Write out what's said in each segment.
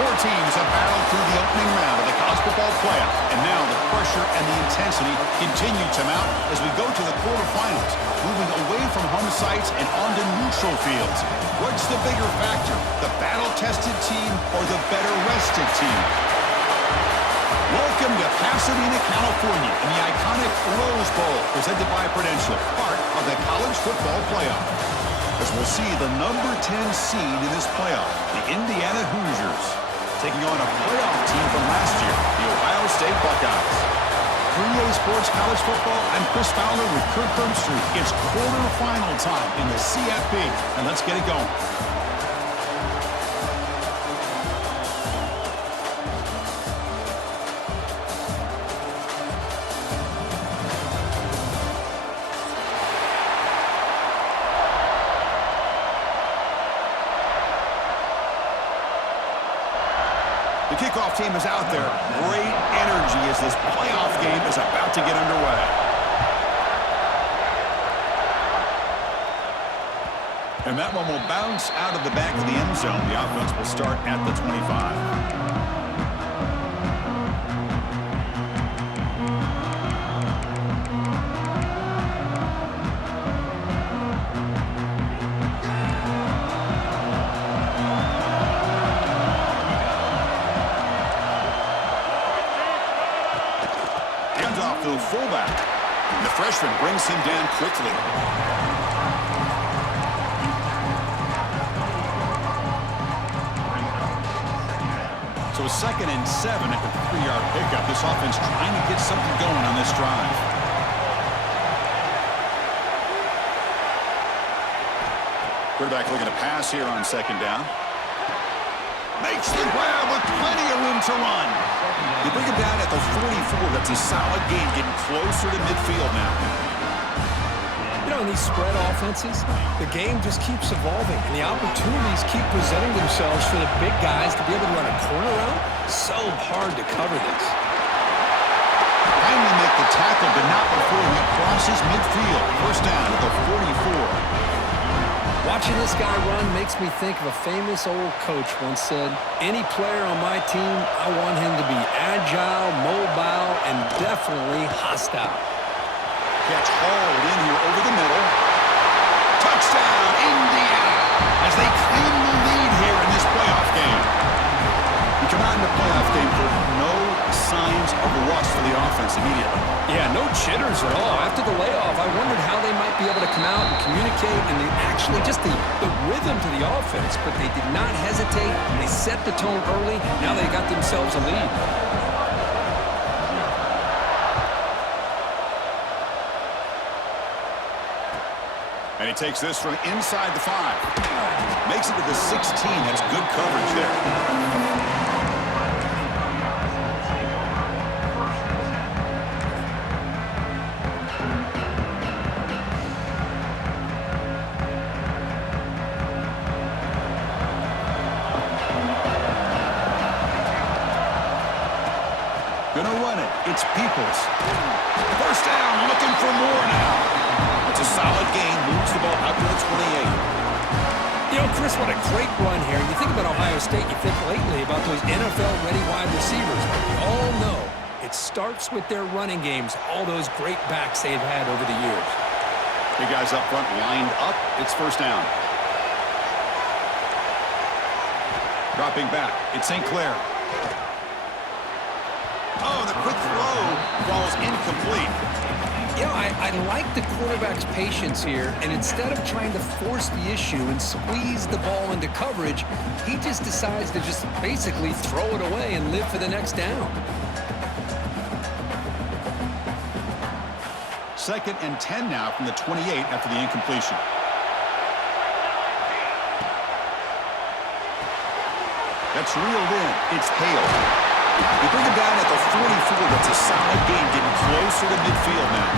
Four teams have battled through the opening round of the college football playoff, and now the pressure and the intensity continue to mount as we go to the quarterfinals, moving away from home sites and onto neutral fields. What's the bigger factor, the battle-tested team or the better-rested team? Welcome to Pasadena, California, in the iconic Rose Bowl, presented by Prudential, part of the college football playoff. As we'll see the number 10 seed in this playoff, the Indiana Hoosiers, taking on a playoff team from last year, the Ohio State Buckeyes. 3A Sports College Football, I'm Chris Fowler with Kirk Herbstreit. It's quarterfinal time in the CFP, and let's get it going. The kickoff team is out there. Great energy as this playoff game is about to get underway. And that one will bounce out of the back of the end zone. The offense will start at the 25. Off to the fullback. And the freshman brings him down quickly. So a 2nd and 7 at the 3-yard pickup. This offense trying to get something going on this drive. Quarterback looking to pass here on 2nd down. Makes the grab with plenty of room to run. You bring him down at the 44. That's a solid gain, getting closer to midfield now. You know, in these spread offenses, the game just keeps evolving, and the opportunities keep presenting themselves for the big guys to be able to run a corner out. So hard to cover this. Finally make the tackle, but not before he crosses midfield. First down at the 44. Watching this guy run makes me think of a famous old coach once said, any player on my team, I want him to be agile, mobile, and definitely hostile. Catch hauled in here over the middle. Touchdown, Indiana, as they claim the lead here in this playoff game. We come out in the playoff game for no signs of rust for the offense immediately. Yeah, no jitters at all. After the layoff, I wondered how they might be able to come out and communicate and actually just the rhythm to the offense, but they did not hesitate. They set the tone early. Now they got themselves a lead. And he takes this from inside the 5. Makes it to the 16. That's good coverage there. Gonna run it. It's Peoples. First down, looking for more now. It's a solid gain. Moves the ball out to the 28. You know, Chris, what a great run here. You think about Ohio State, you think lately about those NFL-ready wide receivers. But we all know it starts with their running games, all those great backs they've had over the years. Big guys up front lined up. It's first down. Dropping back. It's St. Clair. Oh, the quick throw falls incomplete. You know, I like the quarterback's patience here, and instead of trying to force the issue and squeeze the ball into coverage, he just decides to just basically throw it away and live for the next down. 2nd and 10 now from the 28 after the incompletion. That's reeled in. It's Hale. They bring him down at the 44. That's a solid gain, getting closer to midfield now.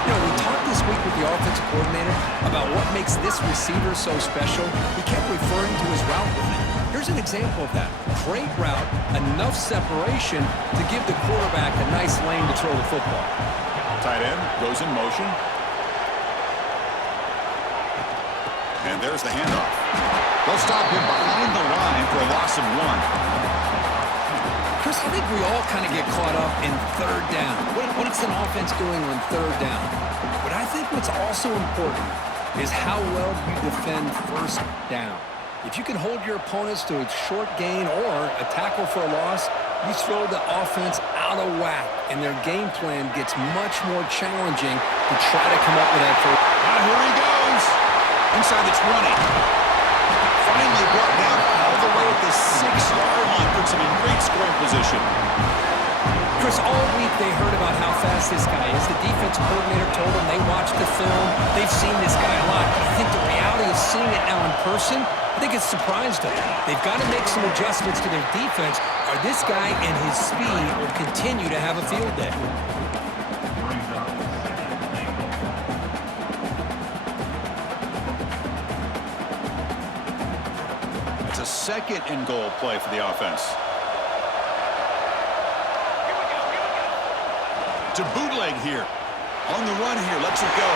You know, we talked this week with the offensive coordinator about what makes this receiver so special. He kept referring to his route running. Here's an example of that. Great route, enough separation to give the quarterback a nice lane to throw the football. Tight end goes in motion. And there's the handoff. They'll stop him behind the line for a a loss of 1. Chris, I think we all kind of get caught up in third down. What is an offense doing on third down? But I think what's also important is how well you defend first down. If you can hold your opponents to a short gain or a tackle for a loss, you throw the offense out of whack, and their game plan gets much more challenging to try to come up with that first. Here he goes. Inside the 20. Finally brought down all the way at the 6-yard line. Puts him in great scoring position. Chris, all week they heard about how fast this guy is. The defensive coordinator told them they watched the film. They've seen this guy a lot. But I think the reality of seeing it now in person, I think it's surprised them. They've got to make some adjustments to their defense, or this guy and his speed will continue to have a field day. It's a 2nd and goal play for the offense. To bootleg here. On the run here, lets it go.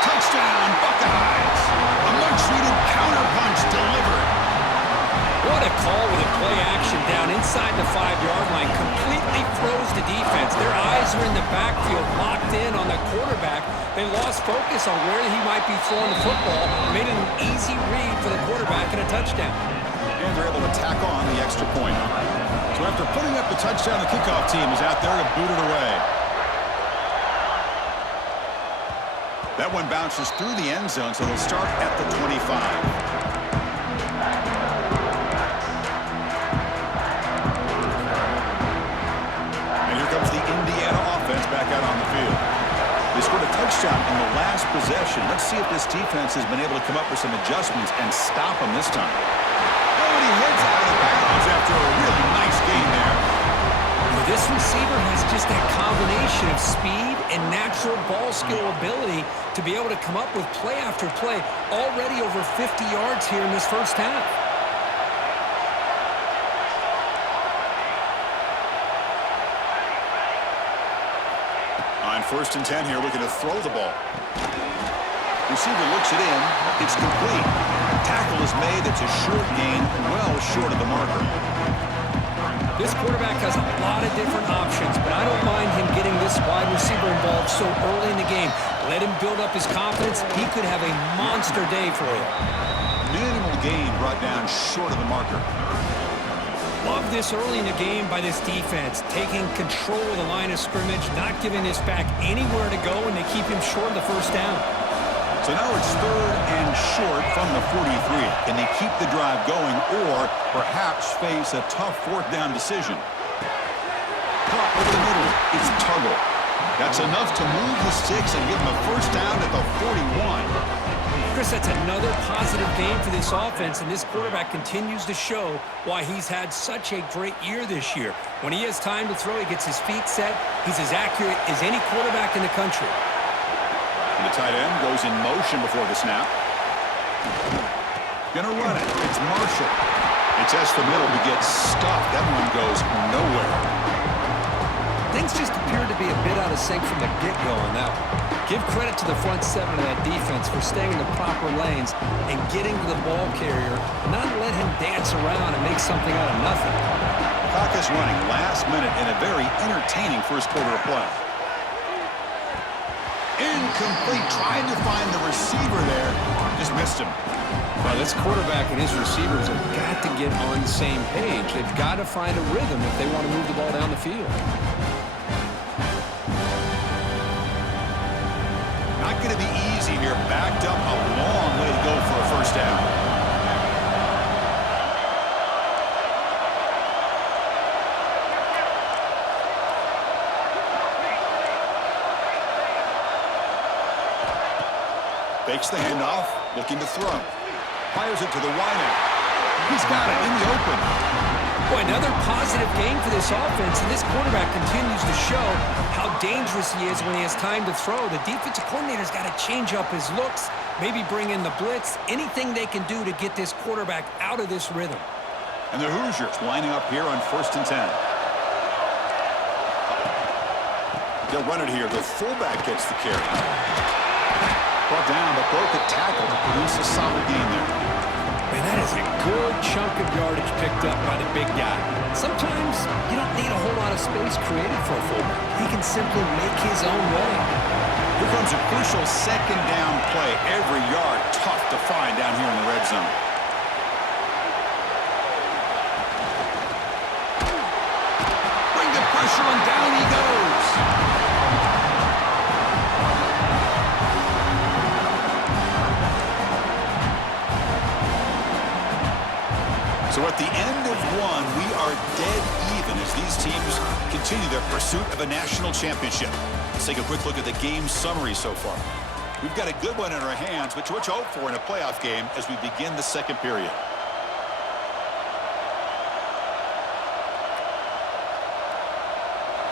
Touchdown, Buckeyes. A much-needed counter-punch delivered. What a call with a play action down inside the 5-yard line. Completely froze the defense. Their eyes are in the backfield, locked in on the quarterback. They lost focus on where he might be throwing the football. Made it an easy read for the quarterback and a touchdown. And they're able to tack on the extra point. So after putting up the touchdown, the kickoff team is out there to boot it away. That one bounces through the end zone, so they'll start at the 25. And here comes the Indiana offense back out on the field. They scored a touchdown in the last possession. Let's see if this defense has been able to come up with some adjustments and stop them this time. Oh, and he heads out of bounds after a really nice gain there. This receiver has just that combination of speed and natural ball skill ability to be able to come up with play after play. Already over 50 yards here in this first half. On 1st and 10 here, looking to throw the ball. Receiver looks it in. It's complete. Tackle is made. It's a short gain, well short of the marker. This quarterback has a lot of different options, but I don't mind him getting this wide receiver involved so early in the game. Let him build up his confidence. He could have a monster day for you. Minimal gain brought down short of the marker. Love this early in the game by this defense, taking control of the line of scrimmage, not giving this back anywhere to go, and they keep him short of the first down. So now it's 3rd and short from the 43. Can they keep the drive going or perhaps face a tough 4th down decision? Caught over the middle. It's Tuggle. That's enough to move the sticks and give them a first down at the 41. Chris, that's another positive game for this offense, and this quarterback continues to show why he's had such a great year this year. When he has time to throw, he gets his feet set. He's as accurate as any quarterback in the country. And the tight end goes in motion before the snap. Gonna run it. It's Marshall. It's Escomido to get stuffed. That one goes nowhere. Things just appeared to be a bit out of sync from the get-go on that one. Give credit to the front 7 of that defense for staying in the proper lanes and getting to the ball carrier, not let him dance around and make something out of nothing. Caucus running last minute in a very entertaining first quarter of play. Incomplete. Tried to find the receiver there. Just missed him. Well, this quarterback and his receivers have got to get on the same page. They've got to find a rhythm if they want to move the ball down the field. Not going to be easy here. Backed up a long way to go for a first down. Fakes the handoff, looking to throw. Fires it to the wideout. He's got it in the open. Boy, another positive game for this offense, and this quarterback continues to show how dangerous he is when he has time to throw. The defensive coordinator's got to change up his looks, maybe bring in the blitz, anything they can do to get this quarterback out of this rhythm. And the Hoosiers lining up here on 1st and 10. They'll run it here. The fullback gets the carry. Brought down, but broke a tackle to produce a solid gain there. Man, that is a good chunk of yardage picked up by the big guy. Sometimes you don't need a whole lot of space created for a fullback. He can simply make his own way. Here comes a crucial second down play. Every yard tough to find down here in the red zone. Bring the pressure and down he goes. So at the end of one, we are dead even as these teams continue their pursuit of a national championship. Let's take a quick look at the game summary so far. We've got a good one in our hands, but what you hope for in a playoff game as we begin the second period.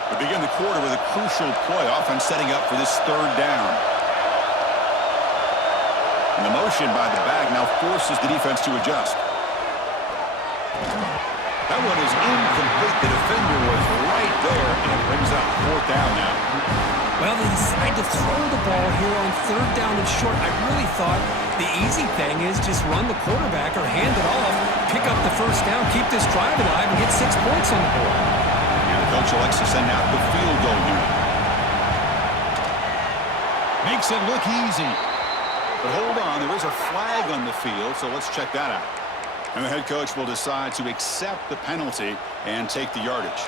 We begin the quarter with a crucial play, offense setting up for this third down. And the motion by the back now forces the defense to adjust. That one is incomplete. The defender was right there, and it brings up fourth down now. Well, they decide to throw the ball here on third down and short. I really thought the easy thing is just run the quarterback or hand it off, pick up the first down, keep this drive alive, and get 6 points on the board. And the coach elects to send out the field goal unit. Makes it look easy. But hold on, there is a flag on the field, so let's check that out. And the head coach will decide to accept the penalty and take the yardage.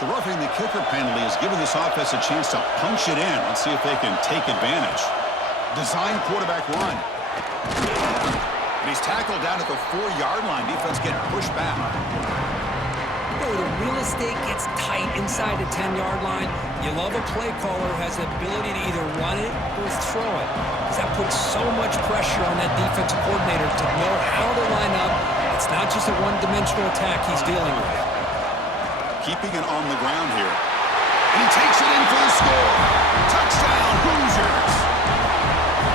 The roughing the kicker penalty has given this offense a chance to punch it in. Let's see if they can take advantage. Design quarterback run. And he's tackled down at the 4-yard line. Defense getting pushed back. The real estate gets tight inside the 10-yard line. You love a play caller who has the ability to either run it or throw it, because that puts so much pressure on that defensive coordinator to know how to line up. It's not just a one-dimensional attack he's dealing with. Keeping it on the ground here. And he takes it in for the score. Touchdown, Hoosiers!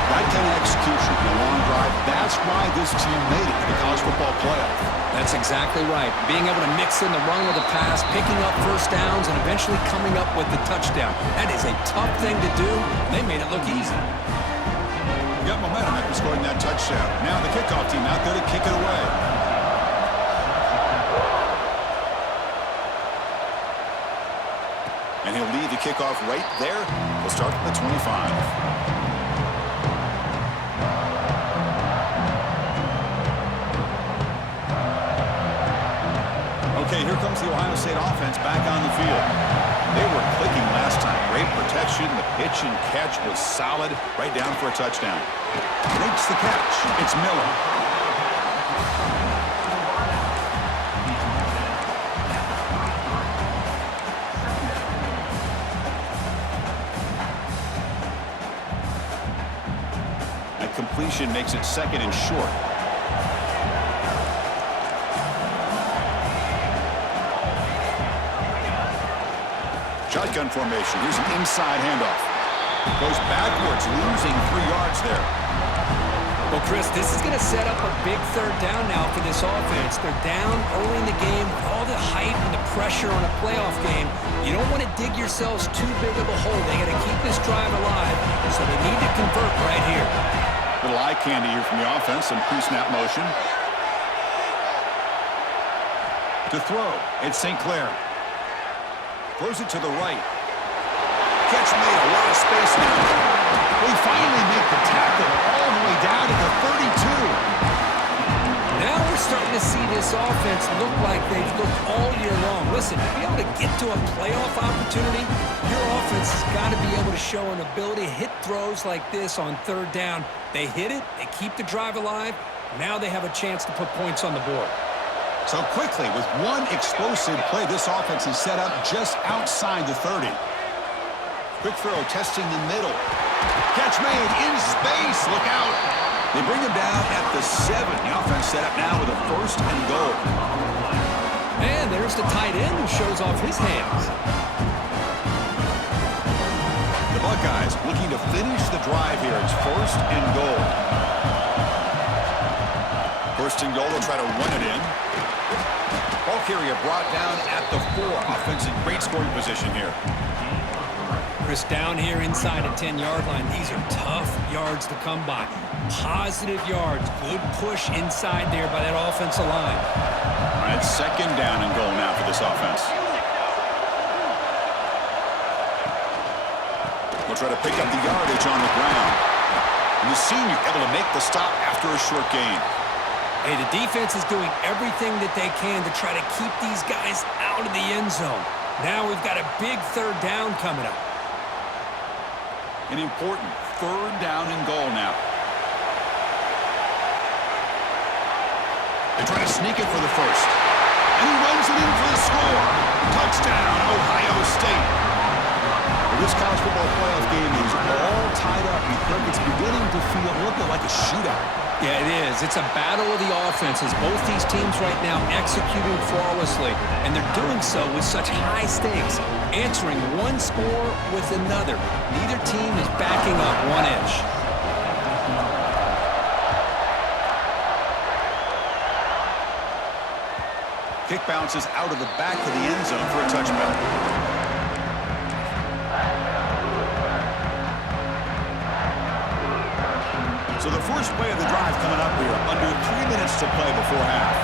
That kind of execution in a long drive, that's why this team made it to the college football playoff. That's exactly right. Being able to mix in the run with the pass, picking up first downs, and eventually coming up with the touchdown. That is a tough thing to do. They made it look easy. Got momentum after scoring that touchdown. Now the kickoff team out there to kick it away. And he'll lead the kickoff right there. We'll start from the 25. Okay, here comes the Ohio State offense back on the field. They were clicking last time. Great protection. The pitch and catch was solid. Right down for a touchdown. Makes the catch. It's Miller. That completion makes it second and short. Shotgun formation. Here's an inside handoff. Goes backwards, losing 3 yards there. Well, Chris, this is going to set up a big third down now for this offense. They're down early in the game with all the hype and the pressure on a playoff game. You don't want to dig yourselves too big of a hole. They got to keep this drive alive, so they need to convert right here. Little eye candy here from the offense. Some pre-snap motion. To throw, it's St. Clair. Throws it to the right. Catch made, a lot of space now. We finally make the tackle all the way down to the 32. Now we're starting to see this offense look like they've looked all year long. Listen, to be able to get to a playoff opportunity, your offense has got to be able to show an ability to hit throws like this on third down. They hit it, they keep the drive alive. Now they have a chance to put points on the board. So quickly, with one explosive play, this offense is set up just outside the 30. Quick throw, testing the middle. Catch made in space. Look out. They bring him down at the 7. The offense set up now with a first and goal. And there's the tight end who shows off his hands. The Buckeyes looking to finish the drive here. It's first and goal. First and goal, they'll try to run it in. Ball carrier brought down at the 4. Offense in great scoring position here. Chris, down here inside the 10-yard line, these are tough yards to come by. Positive yards, good push inside there by that offensive line. All right, second down and goal now for this offense. We'll try to pick up the yardage on the ground. And the senior able to make the stop after a short gain. Hey, the defense is doing everything that they can to try to keep these guys out of the end zone. Now we've got a big third down coming up. An important third down and goal now. They try to sneak it for the first. And he runs it in for the score. Touchdown, Ohio State. Well, this college football playoff game is all tied up. You think it's beginning to feel a little bit like a shootout. Yeah, it is. It's a battle of the offenses. Both these teams right now executing flawlessly, and they're doing so with such high stakes, answering one score with another. Neither team is backing up one inch. Kick bounces out of the back of the end zone for a touchback. So the first play of the drive coming up here, under 3 minutes to play before half.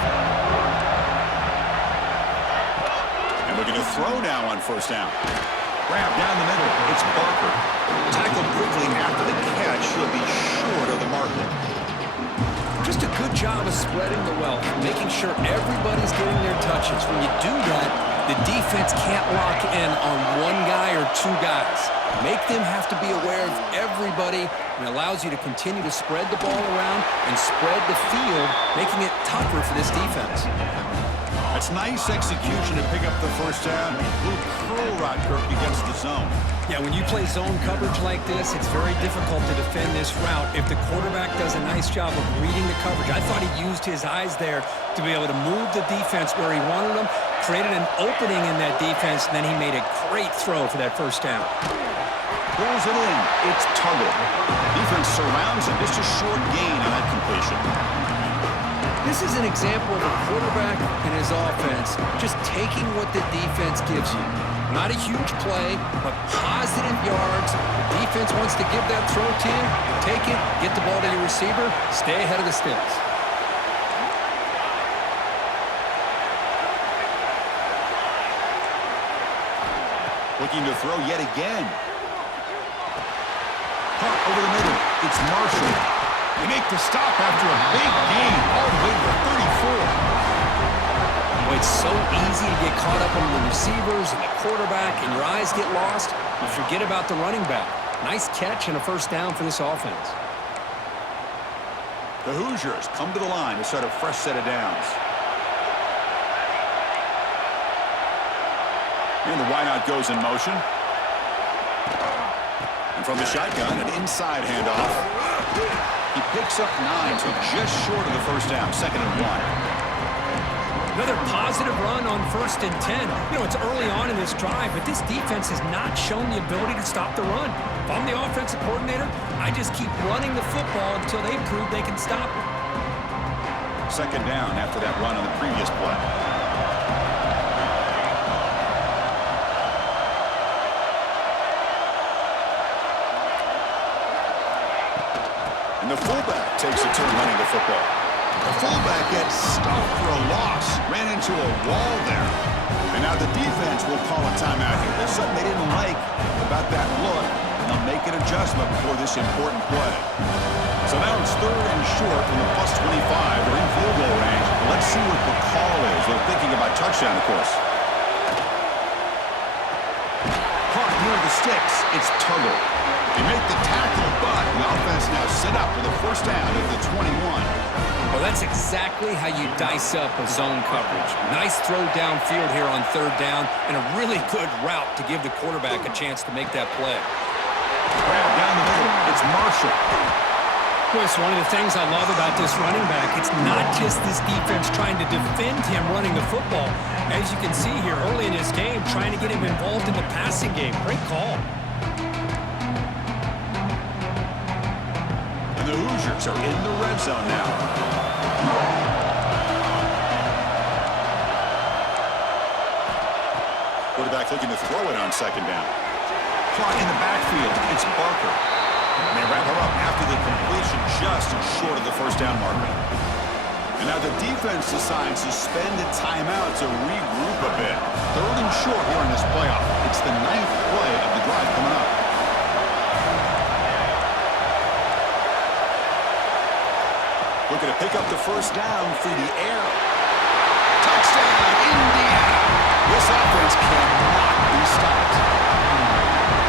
And we're going to throw now on first down. Grab down the middle. It's Barker. Tackled quickly after the catch. He'll be short of the marker. Just a good job of spreading the wealth, making sure everybody's getting their touches. When you do that, the defense can't lock in on one guy or two guys. Make them have to be aware of everybody, and allows you to continue to spread the ball around and spread the field, making it tougher for this defense. That's nice execution to pick up the first down. A little curl rod, Kirk, against the zone. Yeah, when you play zone coverage like this, it's very difficult to defend this route if the quarterback does a nice job of reading the coverage. I thought he used his eyes there to be able to move the defense where he wanted them, created an opening in that defense, and then he made a great throw for that first down. Pulls it in. It's Tuggle. Defense surrounds him. Just a short gain on that completion. This is an example of a quarterback and his offense just taking what the defense gives you. Not a huge play, but positive yards. The defense wants to give that throw to you. Take it, get the ball to your receiver, stay ahead of the sticks. Looking to throw yet again. Caught over the middle. It's Marshall. They make the stop after a big gain all the way to the 34. Boy, it's so easy to get caught up on the receivers and the quarterback, and your eyes get lost. You forget about the running back. Nice catch and a first down for this offense. The Hoosiers come to the line to start a fresh set of downs. And the wideout goes in motion. And from the shotgun, an inside handoff. He picks up 9, so just short of the first down, 2nd and 1. Another positive run on 1st and 10. You know, it's early on in this drive, but this defense has not shown the ability to stop the run. If I'm the offensive coordinator, I just keep running the football until they prove they can stop it. 2nd down after that run on the previous play. And the fullback takes a turn running the football. The fullback gets stuffed for a loss. Ran into a wall there. And now the defense will call a timeout here. There's something they didn't like about that look. And they'll make an adjustment before this important play. So now it's 3rd and short from the +25. They're in field goal range. Let's see what the call is. They're thinking about touchdown, of course. Caught near the sticks. It's Tuggle. They make the tackle, but the offense now set up with a first down at the 21. Well, that's exactly how you dice up a zone coverage. Nice throw downfield here on 3rd down, and a really good route to give the quarterback a chance to make that play. Grab down the middle. It's Marshall. Chris, one of the things I love about this running back, it's not just this defense trying to defend him running the football. As you can see here early in this game, trying to get him involved in the passing game. Great call. The Hoosiers are in the red zone now. Quarterback looking to throw it on 2nd down. clock in the backfield. It's Barker. And they wrap her up after the completion just short of the first down marker. And now the defense decides to spend a timeout to regroup a bit. 3rd and short here in this playoff. It's the 9th play of the drive coming up. Looking to pick up the first down through the air. Touchdown, Indiana! This offense cannot be stopped.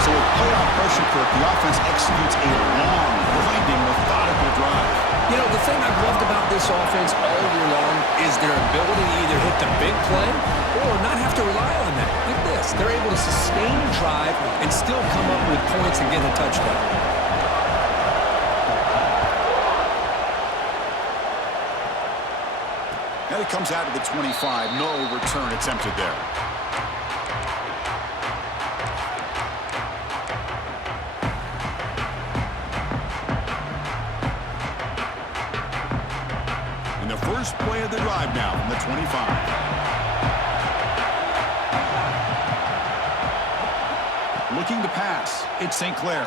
So with playoff pressure, Kirk, the offense executes a long, winding, methodical drive. You know, the thing I've loved about this offense all year long is their ability to either hit the big play or not have to rely on that. Like this. They're able to sustain a drive and still come up with points and get a touchdown. Now he comes out to the 25. No return attempted there. And the first play of the drive now from the 25. Looking to pass. It's St. Clair.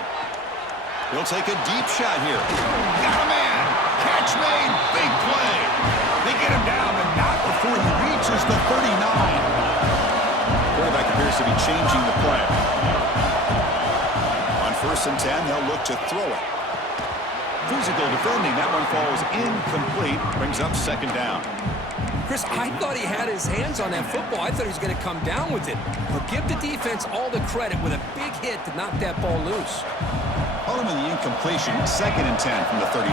He'll take a deep shot here. Got a man. Catch made. Big play. They get him down, but not before he reaches the 39. Quarterback appears to be changing the play. On 1st and 10, they'll look to throw it. Physical defending. That one falls incomplete. Brings up 2nd down. Chris, I thought he had his hands on that football. I thought he was going to come down with it. But give the defense all the credit with a big hit to knock that ball loose. Following the incompletion, 2nd and 10 from the 39.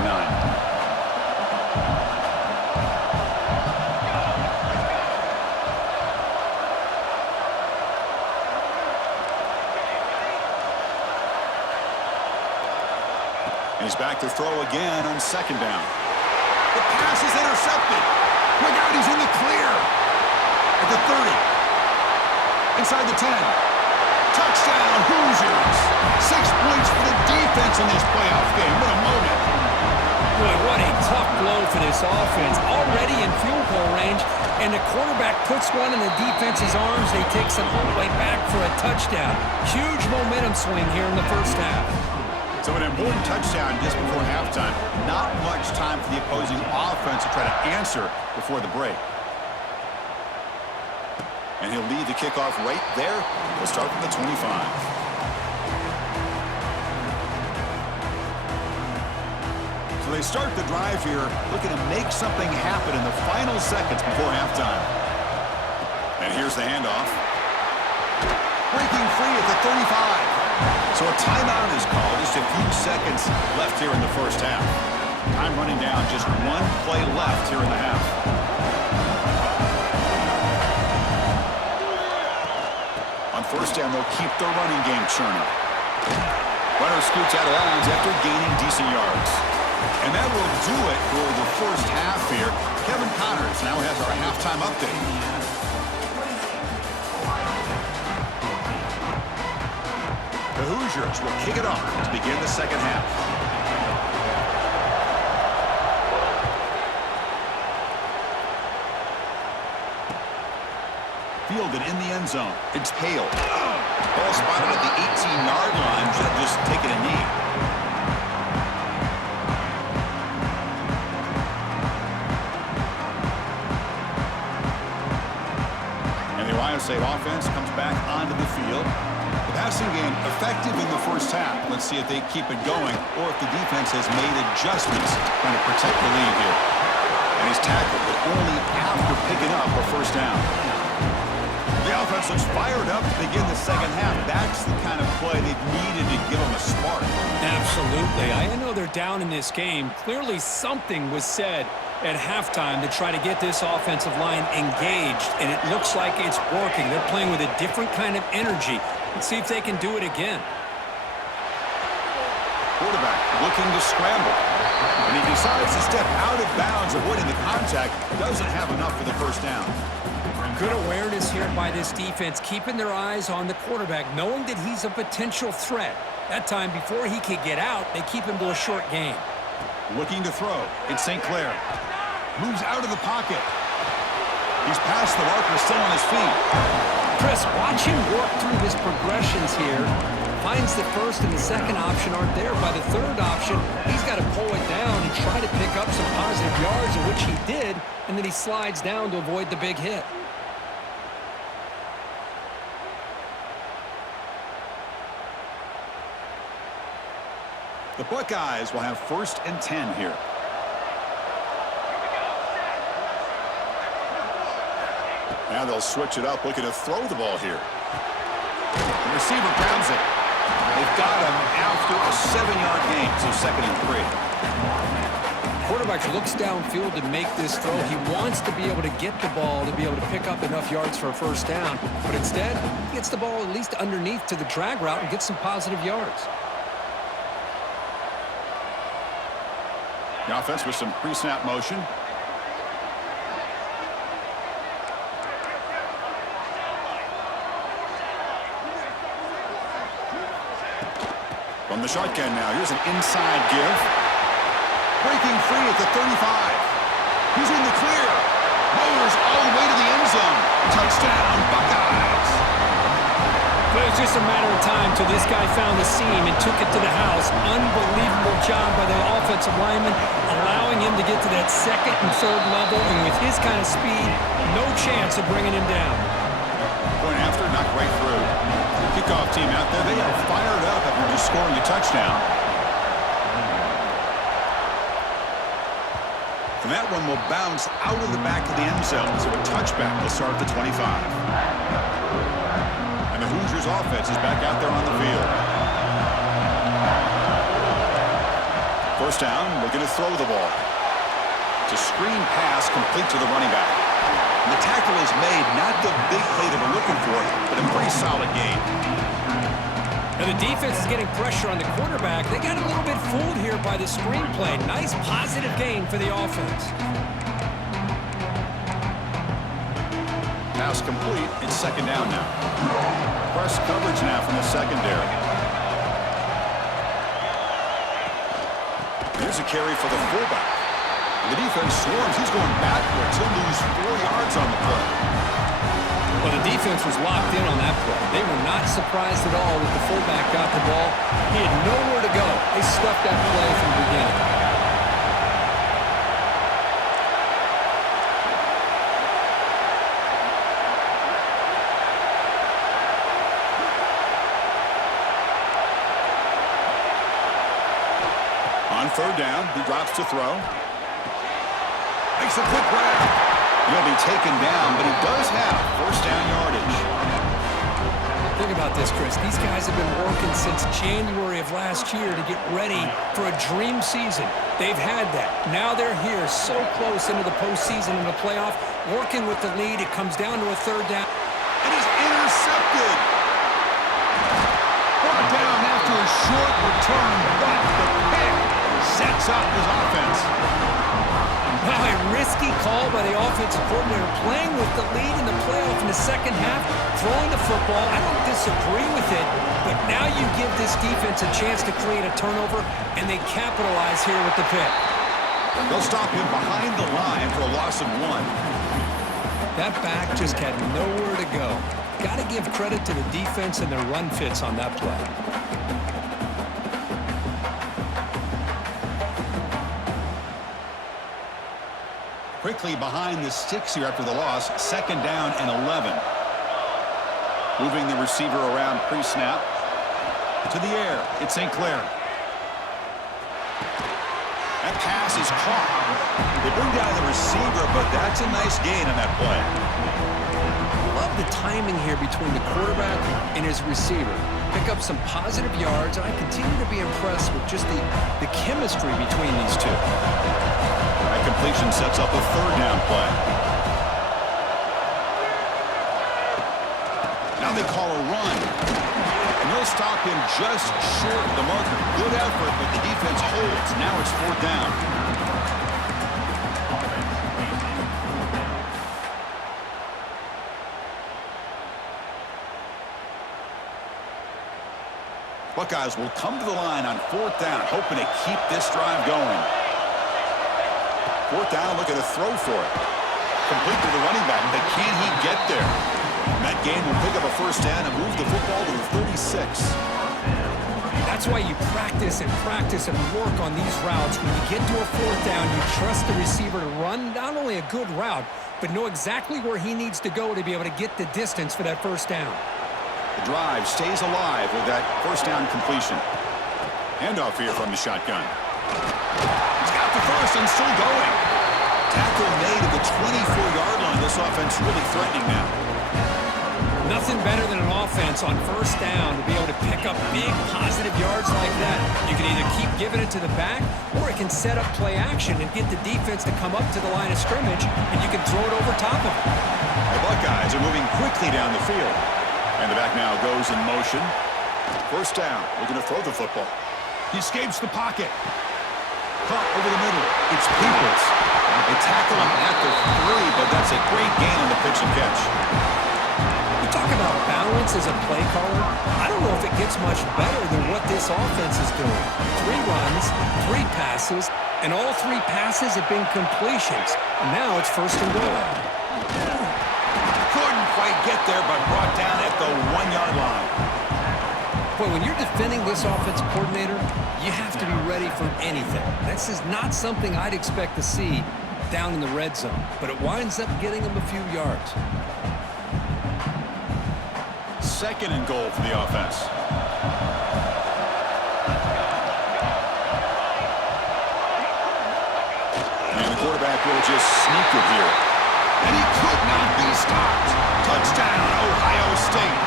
He's back to throw again on 2nd down. The pass is intercepted. Look out, he's in the clear. At the 30. Inside the 10. Touchdown, Hoosiers. 6 points for the defense in this playoff game. What a moment. Boy, what a tough blow for this offense. Already in field goal range, and the quarterback puts one in the defense's arms. They takes it all the way back for a touchdown. Huge momentum swing here in the first half. So an important touchdown just before halftime. Not much time for the opposing offense to try to answer before the break. And he'll lead the kickoff right there. We'll start from the 25. So they start the drive here, looking to make something happen in the final seconds before halftime. And here's the handoff. Breaking free at the 35. So a timeout is called. Just a few seconds left here in the first half. Time running down. Just 1 play left here in the half. On 1st down, they'll keep their running game churning. Runner scoots out of bounds after gaining decent yards. And that will do it for the first half here. Kevin Connors now has our halftime update. The Hoosiers will kick it off to begin the second half. Fielded in the end zone. It's Hale. Ball spotted at the 18-yard line. Should have just taken a knee. And the Ohio State offense comes back onto the field. Passing game effective in the first half. Let's see if they keep it going or if the defense has made adjustments trying to protect the lead here. And he's tackled, but only after picking up a first down. The offense looks fired up to begin the second half. That's the kind of play they've needed to give them a spark. Absolutely. I know they're down in this game. Clearly something was said at halftime to try to get this offensive line engaged, and it looks like it's working. They're playing with a different kind of energy. Let's see if they can do it again. Quarterback looking to scramble. And he decides to step out of bounds, avoiding the contact. Doesn't have enough for the first down. Good awareness here by this defense, keeping their eyes on the quarterback, knowing that he's a potential threat. That time, before he could get out, they keep him to a short game. Looking to throw. It's St. Clair. Moves out of the pocket. He's past the marker, still on his feet. Chris, watch him work through his progressions here. Finds the first and the second option aren't there. By the third option, he's got to pull it down and try to pick up some positive yards, in which he did, and then he slides down to avoid the big hit. The Buckeyes will have 1st and 10 here. Now they'll switch it up, looking to throw the ball here. The receiver grabs it. They've got him after a 7-yard gain, so 2nd and 3. Quarterback looks downfield to make this throw. He wants to be able to get the ball to be able to pick up enough yards for a 1st down, but instead, he gets the ball at least underneath to the drag route and gets some positive yards. The offense with some pre-snap motion. From the shotgun now, here's an inside give. Breaking free at the 35. He's in the clear. Moves all the way to the end zone. Touchdown, Buckeyes. But it was just a matter of time till this guy found the seam and took it to the house. Unbelievable job by the offensive lineman, allowing him to get to that 2nd and 3rd level, and with his kind of speed, no chance of bringing him down. Point after, knocked right through. Kickoff team out there, they are fired up after just scoring a touchdown. And that one will bounce out of the back of the end zone, so a touchback will start at the 25. And the Hoosiers offense is back out there on the field. 1st down, looking to throw the ball. It's a screen pass complete to the running back. And the tackle is made, not the big play that we're looking for, but a pretty solid gain. Now the defense is getting pressure on the quarterback. They got a little bit fooled here by the screenplay. Nice positive gain for the offense. Pass complete. It's 2nd down now. Press coverage now from the secondary. Here's a carry for the fullback. The defense swarms. He's going backwards. He'll lose 4 yards on the play. Well, the defense was locked in on that play. They were not surprised at all that the fullback got the ball. He had nowhere to go. They stuffed that play from the beginning. On 3rd down, he drops to throw. Makes a quick grab. He'll be taken down, but he does have 1st down yardage. Think about this, Chris. These guys have been working since January of last year to get ready for a dream season. They've had that. Now they're here so close into the postseason and the playoff, working with the lead. It comes down to a 3rd down. And he's intercepted. Brought down after a short return, but the pick sets up his offense. Wow, a risky call by the offensive coordinator, playing with the lead in the playoff in the 2nd half, throwing the football. I don't disagree with it, but now you give this defense a chance to create a turnover, and they capitalize here with the pick. They'll stop him behind the line for a loss of 1. That back just had nowhere to go. Got to give credit to the defense and their run fits on that play. Quickly behind the sticks here after the loss. 2nd down and 11. Moving the receiver around pre-snap. To the air. It's St. Clair. That pass is caught. They bring down the receiver, but that's a nice gain on that play. Love the timing here between the quarterback and his receiver. Pick up some positive yards, and I continue to be impressed with just the chemistry between these two. That completion sets up a 3rd down play. Now they call a run. And they'll stop him just short of the marker. Good effort, but the defense holds. Now it's 4th down. Buckeyes will come to the line on 4th down, hoping to keep this drive going. 4th down, looking to throw for it. Complete to the running back, but can he get there? And that gain will pick up a first down and move the football to the 36. That's why you practice and work on these routes. When you get to a fourth down, you trust the receiver to run not only a good route, but know exactly where he needs to go to be able to get the distance for that first down. The drive stays alive with that first down completion. Handoff here from the shotgun. He's got the first and still going. Tackle made at the 24-yard line. This offense really threatening now. Nothing better than an offense on first down to be able to pick up big positive yards like that. You can either keep giving it to the back, or it can set up play action and get the defense to come up to the line of scrimmage, and you can throw it over top of it. The Buckeyes are moving quickly down the field. And the back now goes in motion. First down, looking to throw the football. He escapes the pocket. Caught over the middle. It's Peoples. They tackle him at the 3, but that's a great gain on the pitch and catch. You talk about balance as a play caller. I don't know if it gets much better than what this offense is doing. 3 runs, 3 passes, and all 3 passes have been completions. And now it's first and goal. Couldn't quite get there, but brought down at the 1-yard line. Boy, when you're defending this offensive coordinator, you have to be ready for anything. This is not something I'd expect to see down in the red zone, but it winds up getting him a few yards. Second and goal for the offense. And the quarterback will just sneak it here. And he could not be stopped. Touchdown, Ohio State.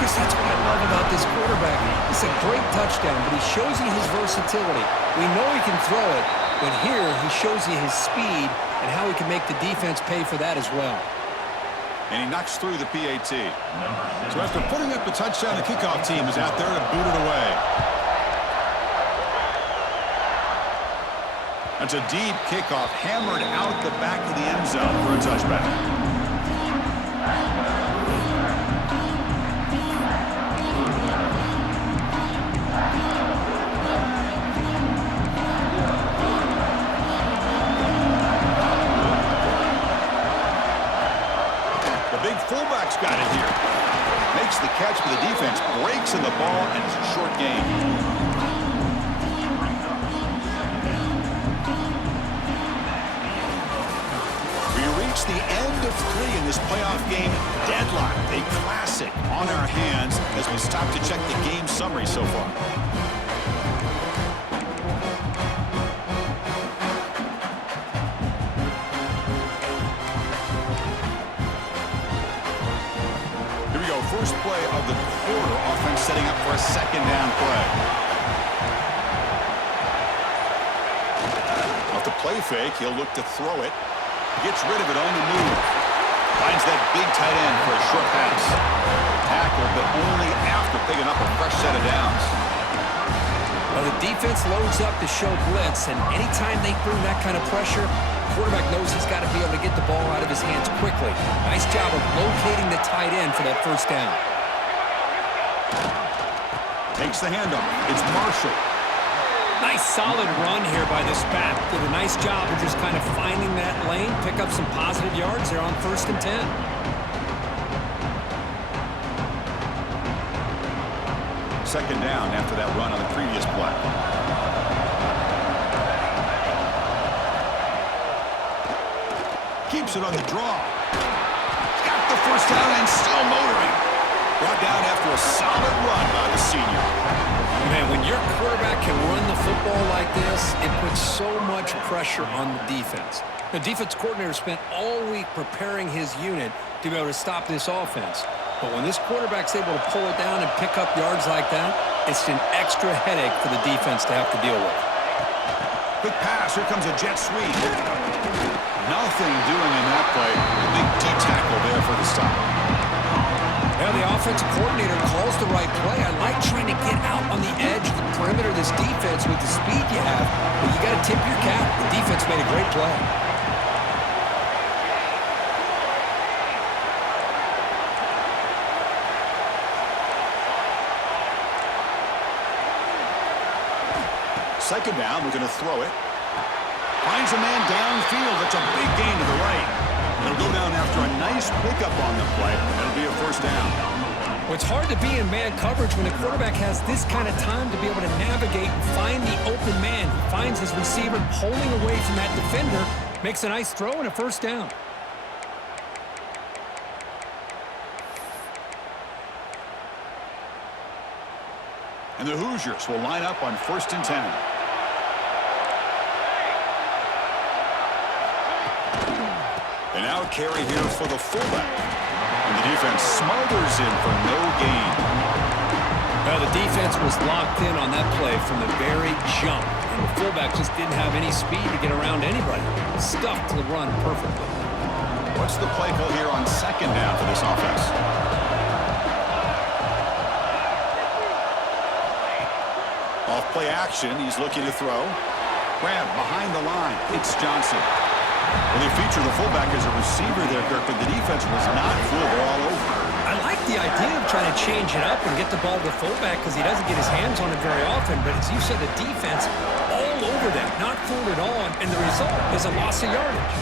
Chris, that's what I love about this quarterback. It's a great touchdown, but he shows you his versatility. We know he can throw it, but here he shows you his speed and how he can make the defense pay for that as well. And he knocks through the PAT. So after putting up the touchdown, the kickoff team is out there to boot it away. That's a deep kickoff, hammered out the back of the end zone for a touchback. Fullback's got it here. Makes the catch for the defense, breaks in the ball, and it's a short gain. We reach the end of 3 in this playoff game. Deadlock, a classic on our hands as we stop to check the game summary so far. First play of the quarter, offense setting up for a second down play. Off the play fake, he'll look to throw it. Gets rid of it on the move. Finds that big tight end for a short pass. Tackle, but only after picking up a fresh set of downs. Well, the defense loads up to show blitz, and anytime they bring that kind of pressure, quarterback knows he's got to be able to get the ball out of his hands quickly. Nice job of locating the tight end for that first down. Takes the handoff. It's Marshall. Nice solid run here by this back. Did a nice job of just kind of finding that lane, pick up some positive yards there on first and 10. Second down after that run on the previous play. Keeps it on the draw. Got the first down and still motoring. Brought down after a solid run by the senior. Man, when your quarterback can run the football like this, it puts so much pressure on the defense. The defense coordinator spent all week preparing his unit to be able to stop this offense. But when this quarterback's able to pull it down and pick up yards like that, it's an extra headache for the defense to have to deal with. Quick pass. Here comes a jet sweep. Nothing doing in that play. A big D-tackle there for the stop. Now the offensive coordinator calls the right play. I like trying to get out on the edge of the perimeter of this defense with the speed you have, but you got to tip your cap. The defense made a great play. Second down, we're going to throw it. Finds a man downfield. That's a big gain to the right. It'll go down after a nice pickup on the play. It'll be a first down. Well, it's hard to be in man coverage when the quarterback has this kind of time to be able to navigate and find the open man. He finds his receiver pulling away from that defender, makes a nice throw and a first down. And the Hoosiers will line up on 1st and 10. And now a carry here for the fullback. And the defense smothers in for no gain. Well, the defense was locked in on that play from the very jump. And the fullback just didn't have any speed to get around anybody. Stuck to the run perfectly. What's the play call here on 2nd down for this offense? Off play action, he's looking to throw. Grab behind the line. It's Johnson. Well, they feature the fullback as a receiver there, Kirk, but the defense was not fooled. They're all over. I like the idea of trying to change it up and get the ball to the fullback because he doesn't get his hands on it very often. But as you said, the defense all over them, not fooled at all, and the result is a loss of yardage.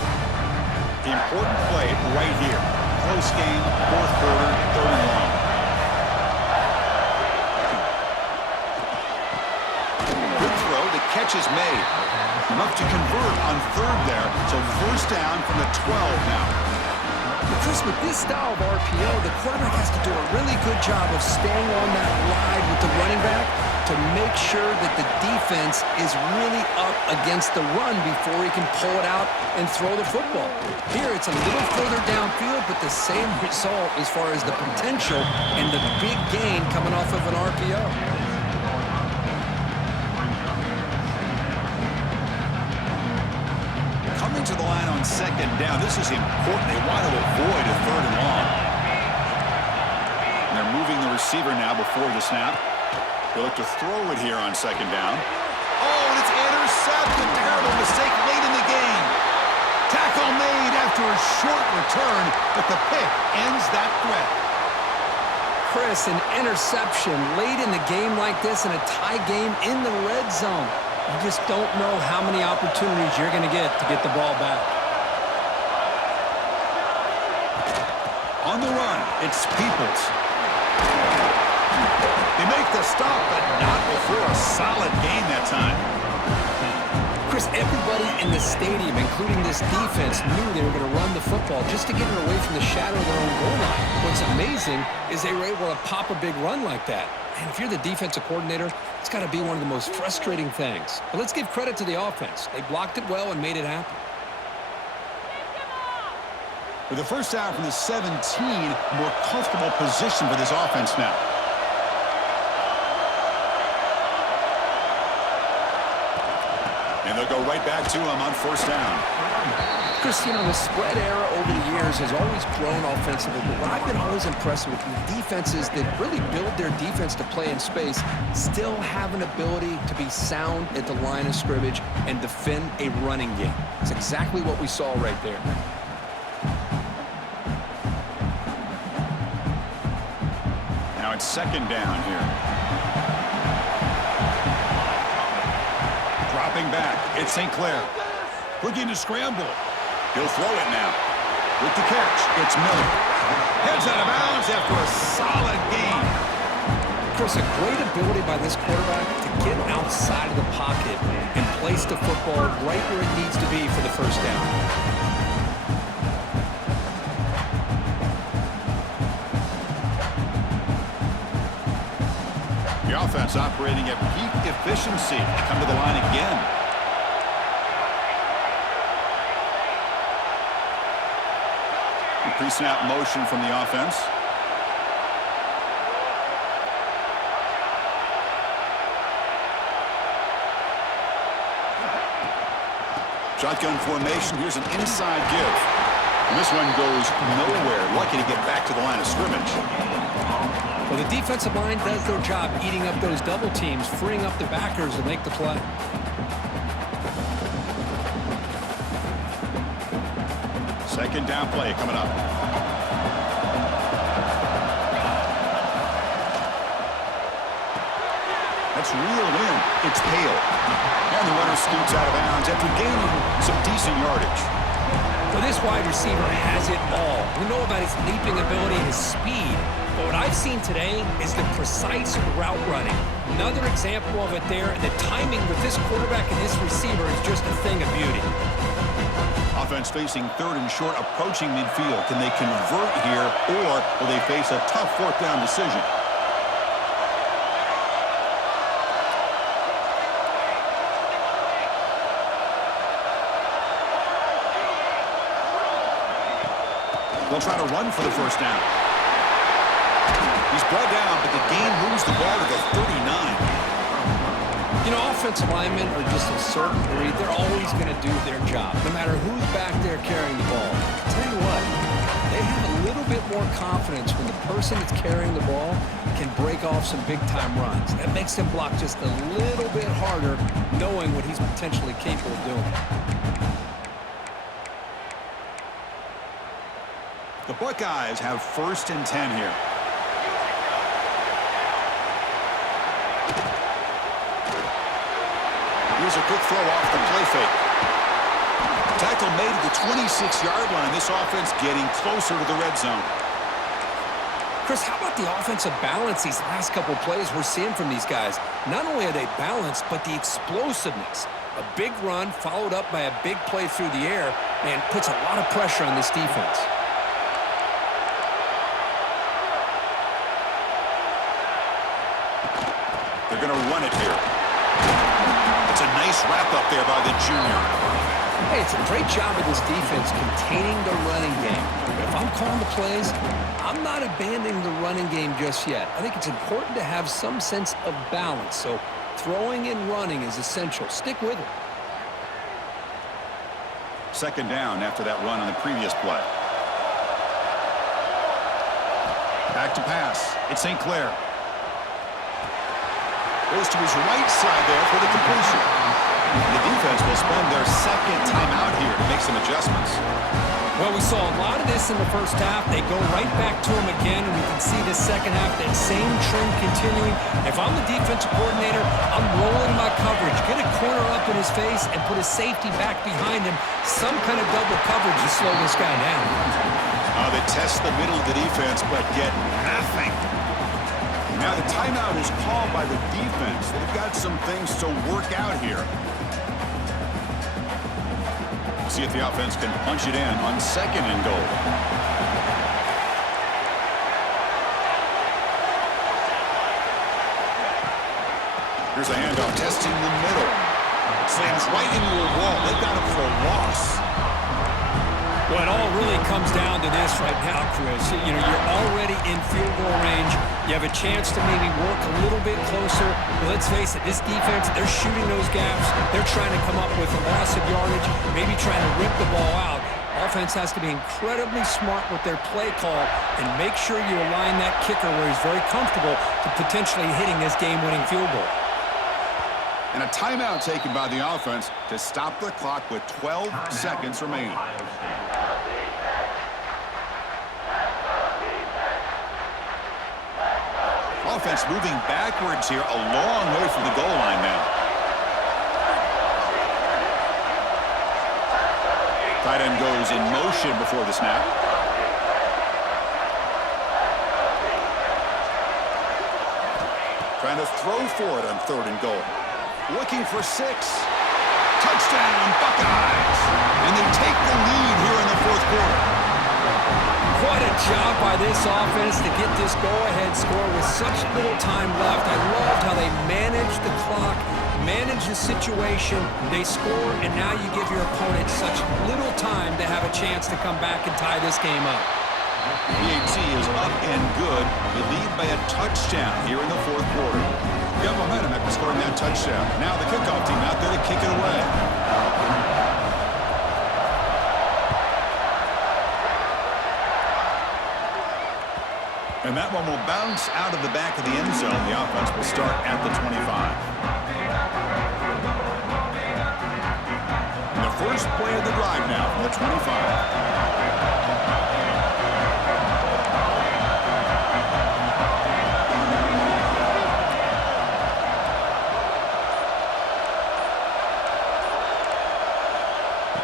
The important play right here. Close game, 4th quarter, 3rd and long. Good throw. The catch is made. Enough to convert on 3rd there. So first down from the 12 now. But Chris, with this style of RPO, the quarterback has to do a really good job of staying on that ride with the running back to make sure that the defense is really up against the run before he can pull it out and throw the football. Here, it's a little further downfield, but the same result as far as the potential and the big gain coming off of an RPO. Coming to the line on 2nd down. This is important. They want to avoid a 3rd and long. And they're moving the receiver now before the snap. They look to throw it here on 2nd down. Oh, and it's intercepted. Terrible mistake late in the game. Tackle made after a short return, but the pick ends that threat. Chris, an interception late in the game like this in a tie game in the red zone. You just don't know how many opportunities you're going to get the ball back. On the run, it's Peoples. They make the stop, but not before a solid gain that time. Chris, everybody in the stadium, including this defense, knew they were going to run the football just to get it away from the shadow of their own goal line. What's amazing is they were able to pop a big run like that. And if you're the defensive coordinator, it's got to be one of the most frustrating things. But let's give credit to the offense. They blocked it well and made it happen. With the first down from the 17, more comfortable position for this offense now. And they'll go right back to him on 1st down. Chris, you know, the spread era over the years has always grown offensively, but what I've been always impressed with the defenses that really build their defense to play in space still have an ability to be sound at the line of scrimmage and defend a running game. It's exactly what we saw right there. Now it's 2nd down here. Dropping back, it's St. Clair. Looking to scramble. He'll throw it now. With the catch, it's Miller. Heads out of bounds after a solid gain. Chris, a great ability by this quarterback to get outside of the pocket and place the football right where it needs to be for the first down. The offense operating at peak efficiency. Come to the line again. Pre-snap motion from the offense. Shotgun formation. Here's an inside give. And this one goes nowhere. Lucky to get back to the line of scrimmage. Well, the defensive line does their job eating up those double teams, freeing up the backers to make the play. Second down play coming up. That's reeled in. It's Hale. And the runner scoots out of bounds after gaining some decent yardage. Well, this wide receiver has it all. We know about his leaping ability and his speed, but what I've seen today is the precise route running. Another example of it there, and the timing with this quarterback and this receiver is just a thing of beauty. Offense facing third and short, approaching midfield. Can they convert here, or will they face a tough fourth down decision? They'll try to run for the first down. He's brought down, but the gain moves the ball to the 39. You know, offensive linemen are just a certain breed. They're always going to do their job, no matter who's back there carrying the ball. I'll tell you what, they have a little bit more confidence when the person that's carrying the ball can break off some big-time runs. That makes them block just a little bit harder, knowing what he's potentially capable of doing. The Buckeyes have 1st and 10 here. Here's a quick throw off the play fake. Tackle made at the 26-yard line. This offense getting closer to the red zone. Chris, how about the offensive balance these last couple plays we're seeing from these guys? Not only are they balanced, but the explosiveness. A big run followed up by a big play through the air, and puts a lot of pressure on this defense. They're going to run it here. It's a nice wrap-up there by the junior. Hey, it's a great job of this defense containing the running game. But if I'm calling the plays, I'm not abandoning the running game just yet. I think it's important to have some sense of balance. So throwing and running is essential. Stick with it. 2nd down after that run on the previous play. Back to pass. It's St. Clair. Goes to his right side there for the completion. The defense will spend their 2nd timeout here to make some adjustments. Well, we saw a lot of this in the first half. They go right back to him again, and we can see the second half, that same trend continuing. If I'm the defensive coordinator, I'm rolling my coverage. Get a corner up in his face and put a safety back behind him. Some kind of double coverage to slow this guy down. They test the middle of the defense, but get nothing. Now the timeout is called by the defense. They've got some things to work out here. See if the offense can punch it in on 2nd and goal. Here's a handoff, testing the middle. Slams right into a wall. They've got him for a loss. Well, it all really comes down to this right now, Chris. You know, you're already in field goal range. You have a chance to maybe work a little bit closer. But let's face it, this defense, they're shooting those gaps. They're trying to come up with a loss of yardage, maybe trying to rip the ball out. Offense has to be incredibly smart with their play call and make sure you align that kicker where he's very comfortable to potentially hitting this game-winning field goal. And a timeout taken by the offense to stop the clock with 12 seconds remaining. Offense moving backwards here, a long way from the goal line now. Tight end goes in motion before the snap. Trying to throw for it on 3rd and goal. Looking for 6. Touchdown, Buckeyes! And they take the lead here in the 4th quarter. What a job by this offense to get this go-ahead score with such little time left. I loved how they managed the clock, managed the situation. They score, and now you give your opponent such little time to have a chance to come back and tie this game up. PAT is up and good. They lead by a touchdown here in the 4th quarter. They have momentum after scoring that touchdown. Now the kickoff team out there to kick it away. And that one will bounce out of the back of the end zone. The offense will start at the 25. And the first play of the drive now from the 25.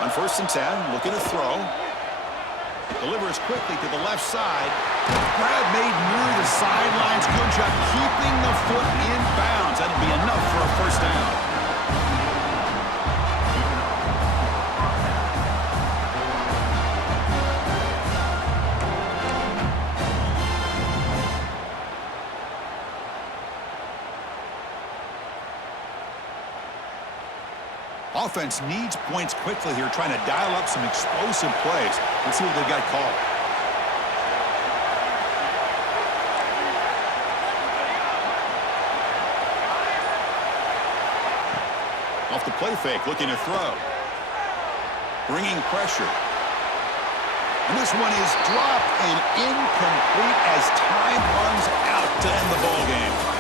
On 1st and 10, looking to throw. Delivers quickly to the left side. Grab made near the sidelines. Good job keeping the foot in bounds. That'll be enough for a first down. Offense needs points quickly here, trying to dial up some explosive plays. Let's see what they've got called. Off the play fake, looking to throw. Bringing pressure. And this one is dropped and incomplete as time runs out to end the ball game.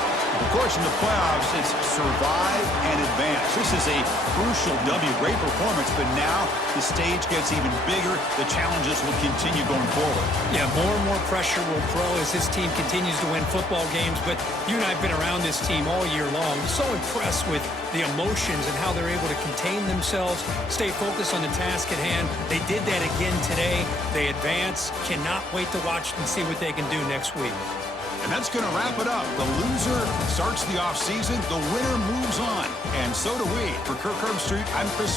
Of course, in the playoffs, it's survive and advance. This is a crucial W. Great performance, but now the stage gets even bigger. The challenges will continue going forward. Yeah, more and more pressure will grow as this team continues to win football games. But you and I have been around this team all year long. So impressed with the emotions and how they're able to contain themselves, stay focused on the task at hand. They did that again today. They advance. Cannot wait to watch and see what they can do next week. And that's going to wrap it up. The loser starts the offseason. The winner moves on. And so do we. For Kirk Herbstreit, I'm Chris